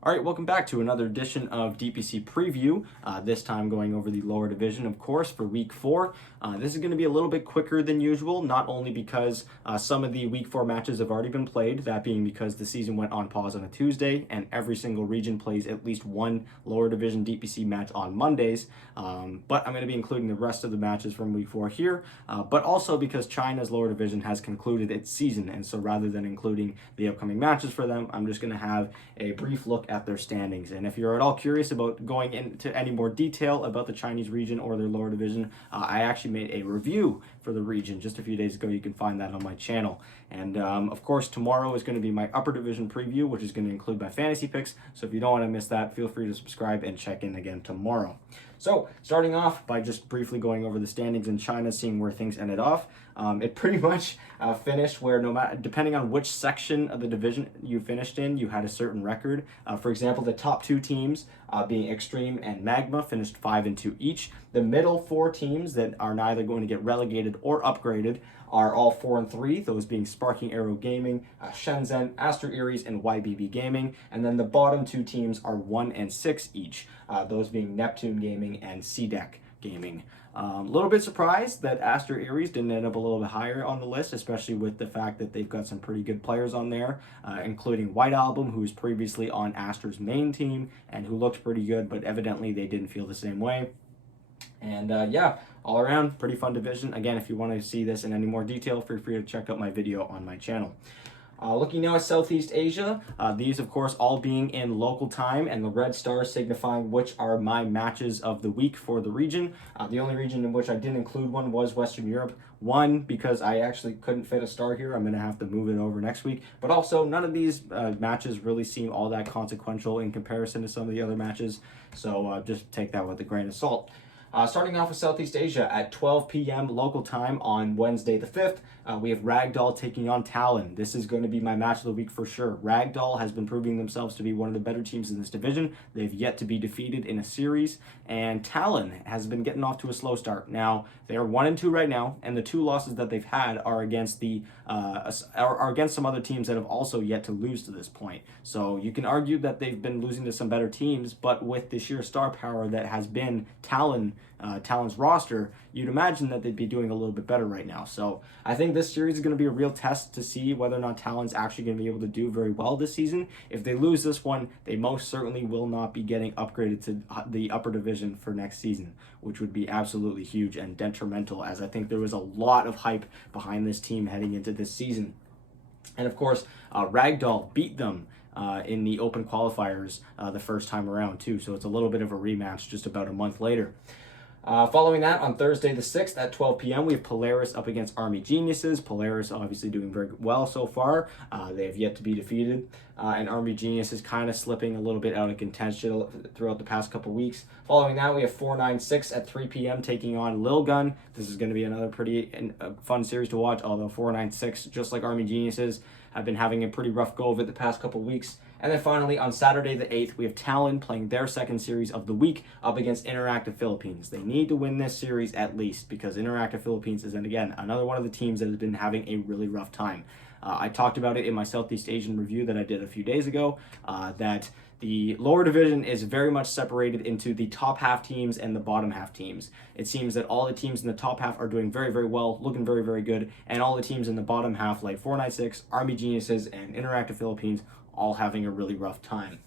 All right, welcome back to another edition of DPC Preview. This time going over the lower division, of course, for Week 4. This is going to be a little bit quicker than usual, not only because some of the Week 4 matches have already been played, that being because the season went on pause on a Tuesday, and every single region plays at least one lower division DPC match on Mondays. But I'm going to be including the rest of the matches from Week 4 here, but also because China's lower division has concluded its season, and so rather than including the upcoming matches for them, I'm just going to have a brief look at their standings. And if you're at all curious about going into any more detail about the Chinese region or their lower division, I actually made a review for the region just a few days ago. You can find that on my channel. And of course, tomorrow is going to be my upper division preview, which is going to include my fantasy picks. So if you don't want to miss that, feel free to subscribe and check in again tomorrow. So starting off by just briefly going over the standings in China, seeing where things ended off. It pretty much finished where no matter, depending on which section of the division you finished in, you had a certain record. For example, the top two teams, being Extreme and Magma, finished 5-2 each. The middle four teams that are neither going to get relegated or upgraded are all 4-3, those being Sparking Arrow Gaming, Shenzhen, Astro Aries, and YBB Gaming. And then the bottom two teams are 1-6 each, those being Neptune Gaming and CDEC Gaming. A little bit surprised that Astro Aries didn't end up a little bit higher on the list, especially with the fact that they've got some pretty good players on there, including White Album, who was previously on Astro's main team and who looked pretty good, but evidently they didn't feel the same way. And yeah, all around, pretty fun division. Again, if you want to see this in any more detail, feel free to check out my video on my channel. Looking now at Southeast Asia, these of course all being in local time, and the red stars signifying which are my matches of the week for the region. The only region in which I didn't include one was Western Europe. One, because I actually couldn't fit a star here. I'm going to have to move it over next week. But also, none of these matches really seem all that consequential in comparison to some of the other matches. So just take that with a grain of salt. Starting off with Southeast Asia at 12 p.m. local time on Wednesday the 5th, we have Ragdoll taking on Talon. This is going to be my match of the week for sure. Ragdoll has been proving themselves to be one of the better teams in this division. They've yet to be defeated in a series, and Talon has been getting off to a slow start. Now, they are 1-2 right now, and the two losses that they've had are against are against some other teams that have also yet to lose to this point. So you can argue that they've been losing to some better teams, but with the sheer star power that has been Talon's roster, you'd imagine that they'd be doing a little bit better right now. So I think this series is going to be a real test to see whether or not Talon's actually going to be able to do very well this season. If they lose this one, they most certainly will not be getting upgraded to the upper division for next season, which would be absolutely huge and detrimental, as I think there was a lot of hype behind this team heading into this season. And of course, Ragdoll beat them in the open qualifiers the first time around too, so it's a little bit of a rematch just about a month later. Following that, on Thursday the 6th at 12 p.m., we have Polaris up against Army Geniuses. Polaris obviously doing very well so far. They have yet to be defeated. And Army Genius is kind of slipping a little bit out of contention throughout the past couple weeks. Following that, we have 496 at 3 p.m. taking on Lil Gun. This is going to be another pretty fun series to watch, although 496, just like Army Geniuses, have been having a pretty rough go of it the past couple weeks. And then finally, on Saturday the 8th, we have Talon playing their second series of the week up against Interactive Philippines. They need to win this series at least, because Interactive Philippines is, and again, another one of the teams that has been having a really rough time. I talked about it in my Southeast Asian review that I did a few days ago, that the lower division is very much separated into the top half teams and the bottom half teams. It seems that all the teams in the top half are doing very, very well, looking very, very good, and all the teams in the bottom half, like 496, Army Geniuses, and Interactive Philippines, all having a really rough time.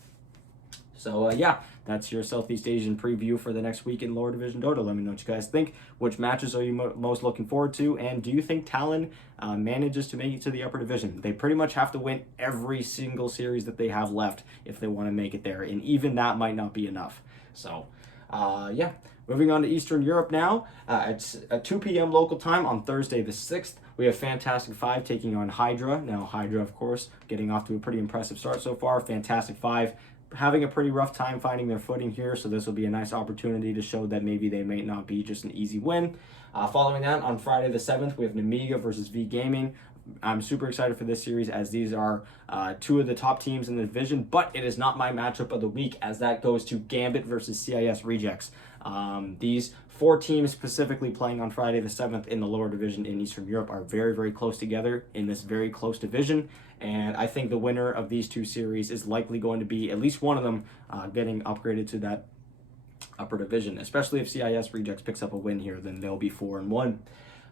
So yeah, that's your Southeast Asian preview for the next week in lower division Dota. Let me know what you guys think. Which matches are you most looking forward to? And do you think Talon manages to make it to the upper division? They pretty much have to win every single series that they have left if they want to make it there. And even that might not be enough. So yeah, moving on to Eastern Europe now. It's at 2 p.m. local time on Thursday the 6th. We have Fantastic Five taking on Hydra. Now, Hydra, of course, getting off to a pretty impressive start so far. Fantastic Five having a pretty rough time finding their footing here, so this will be a nice opportunity to show that maybe they may not be just an easy win. Following that, on Friday the 7th, we have Namiga versus V Gaming. I'm super excited for this series as these are two of the top teams in the division, but it is not my matchup of the week as that goes to Gambit versus CIS Rejects. These four teams specifically playing on Friday the 7th in the lower division in Eastern Europe are very, very close together in this very close division. And I think the winner of these two series is likely going to be at least one of them getting upgraded to that upper division, especially if CIS Rejects picks up a win here, then they'll be 4-1.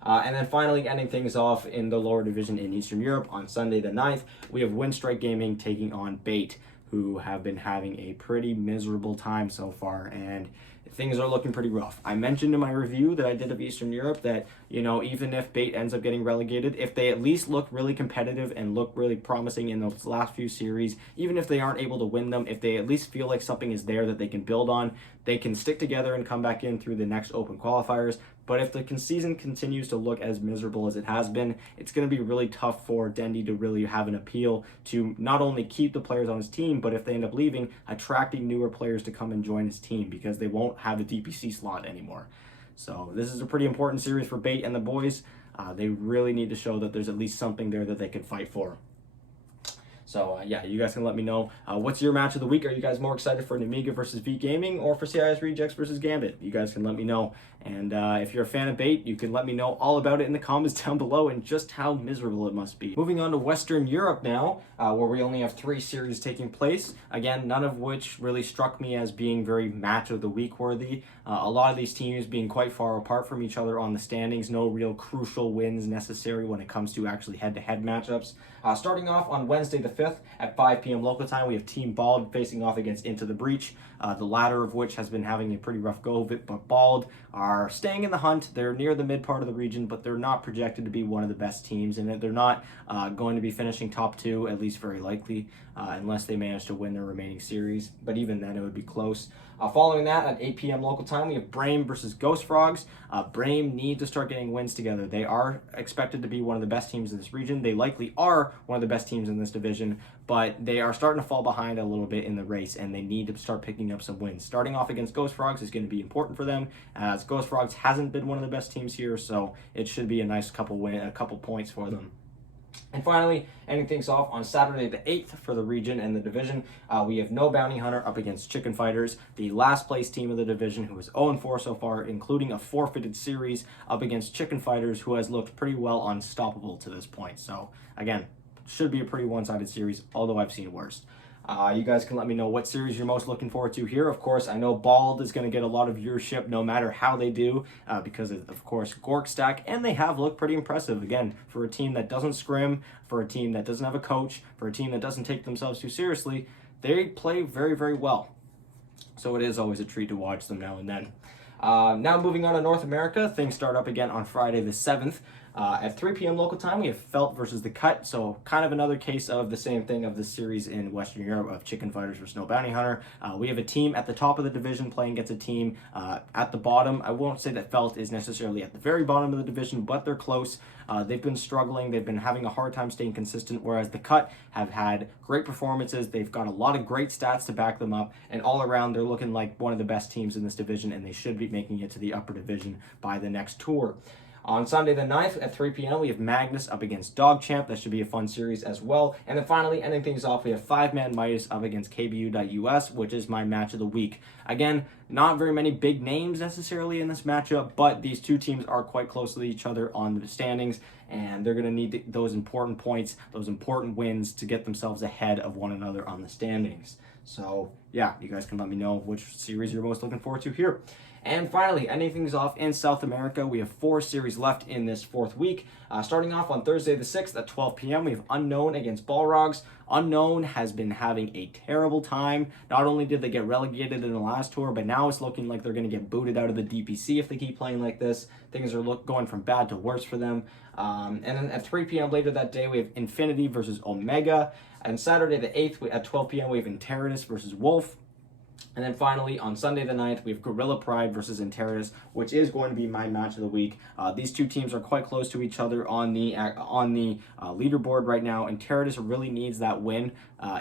And then finally, ending things off in the lower division in Eastern Europe on Sunday the 9th, we have Windstrike Gaming taking on Bait, who have been having a pretty miserable time so far, and things are looking pretty rough. I mentioned in my review that I did of Eastern Europe that, you know, even if Bait ends up getting relegated, if they at least look really competitive and look really promising in those last few series, even if they aren't able to win them, if they at least feel like something is there that they can build on, they can stick together and come back in through the next open qualifiers. But if the season continues to look as miserable as it has been, it's going to be really tough for Dendy to really have an appeal to not only keep the players on his team, but if they end up leaving, attracting newer players to come and join his team because they won't have a DPC slot anymore. So this is a pretty important series for Bait and the boys. They really need to show that there's at least something there that they can fight for. So yeah, you guys can let me know what's your match of the week. Are you guys more excited for Nemiga versus V Gaming or for CIS Rejects versus Gambit? You guys can let me know. And if you're a fan of Bait, you can let me know all about it in the comments down below and just how miserable it must be. Moving on to Western Europe now, where we only have 3 series taking place. Again, none of which really struck me as being very match of the week worthy. A lot of these teams being quite far apart from each other on the standings. No real crucial wins necessary when it comes to actually head-to-head matchups. Starting off on Wednesday the 5th at 5 p.m. local time, we have Team Bald facing off against Into the Breach, the latter of which has been having a pretty rough go of it, but Bald are staying in the hunt. They're near the mid part of the region, but they're not projected to be one of the best teams, and they're not going to be finishing top 2, at least very likely, unless they manage to win their remaining series, but even then it would be close. Following that, at 8 p.m. local time, we have Brame versus Ghost Frogs. Brame need to start getting wins together. They are expected to be one of the best teams in this region. They likely are one of the best teams in this division, but they are starting to fall behind a little bit in the race, and they need to start picking up some wins. Starting off against Ghost Frogs is going to be important for them, as Ghost Frogs hasn't been one of the best teams here, so it should be a nice couple points for them. And finally, ending things off on Saturday the 8th for the region and the division, we have No Bounty Hunter up against Chicken Fighters, the last place team of the division who is 0-4 so far, including a forfeited series up against Chicken Fighters, who has looked pretty well unstoppable to this point. So again, should be a pretty one-sided series, although I've seen worse. You guys can let me know what series you're most looking forward to here. Of course, I know Bald is going to get a lot of viewership no matter how they do because of course, Gork Stack, and they have looked pretty impressive. Again, for a team that doesn't scrim, for a team that doesn't have a coach, for a team that doesn't take themselves too seriously, they play very, very well. So it is always a treat to watch them now and then. Now moving on to North America, things start up again on Friday the 7th. At 3 p.m. local time, we have Felt versus The Cut, so kind of another case of the same thing of the series in Western Europe of Chicken Fighters versus No Bounty Hunter. We have a team at the top of the division playing against a team at the bottom. I won't say that Felt is necessarily at the very bottom of the division, but they're close. They've been struggling. They've been having a hard time staying consistent, whereas The Cut have had great performances. They've got a lot of great stats to back them up, and all around, they're looking like one of the best teams in this division, and they should be making it to the upper division by the next tour. On Sunday the 9th at 3 p.m., we have Magnus up against Dog Champ. That should be a fun series as well. And then finally, ending things off, we have 5-Man Midas up against KBU.US, which is my match of the week. Again, not very many big names necessarily in this matchup, but these two teams are quite close to each other on the standings, and they're going to need those important points, those important wins to get themselves ahead of one another on the standings. So yeah, you guys can let me know which series you're most looking forward to here. And finally, ending things off in South America, we have 4 series left in this 4th week. Starting off on Thursday the 6th at 12 p.m., we have Unknown against Balrogs. Unknown has been having a terrible time. Not only did they get relegated in the last tour, but now it's looking like they're going to get booted out of the DPC if they keep playing like this. Things are going from bad to worse for them. And then at 3 p.m. later that day, we have Infinity versus Omega. And Saturday the 8th at 12 p.m., we have Enteritus versus Wolf. And then finally, on Sunday the 9th, we have Gorilla Pride versus Enteritus, which is going to be my match of the week. These two teams are quite close to each other on the leaderboard right now. Enteritus really needs that win.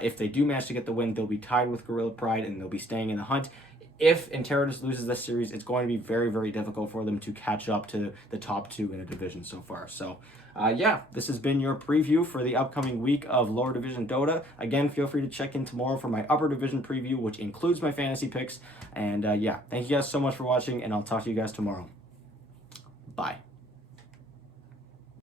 If they do manage to get the win, they'll be tied with Gorilla Pride, and they'll be staying in the hunt. If Enteritus loses this series, it's going to be very, very difficult for them to catch up to the top 2 in the division so far. So yeah, this has been your preview for the upcoming week of lower division Dota. Again, feel free to check in tomorrow for my upper division preview, which includes my fantasy picks. And yeah, thank you guys so much for watching, and I'll talk to you guys tomorrow. Bye.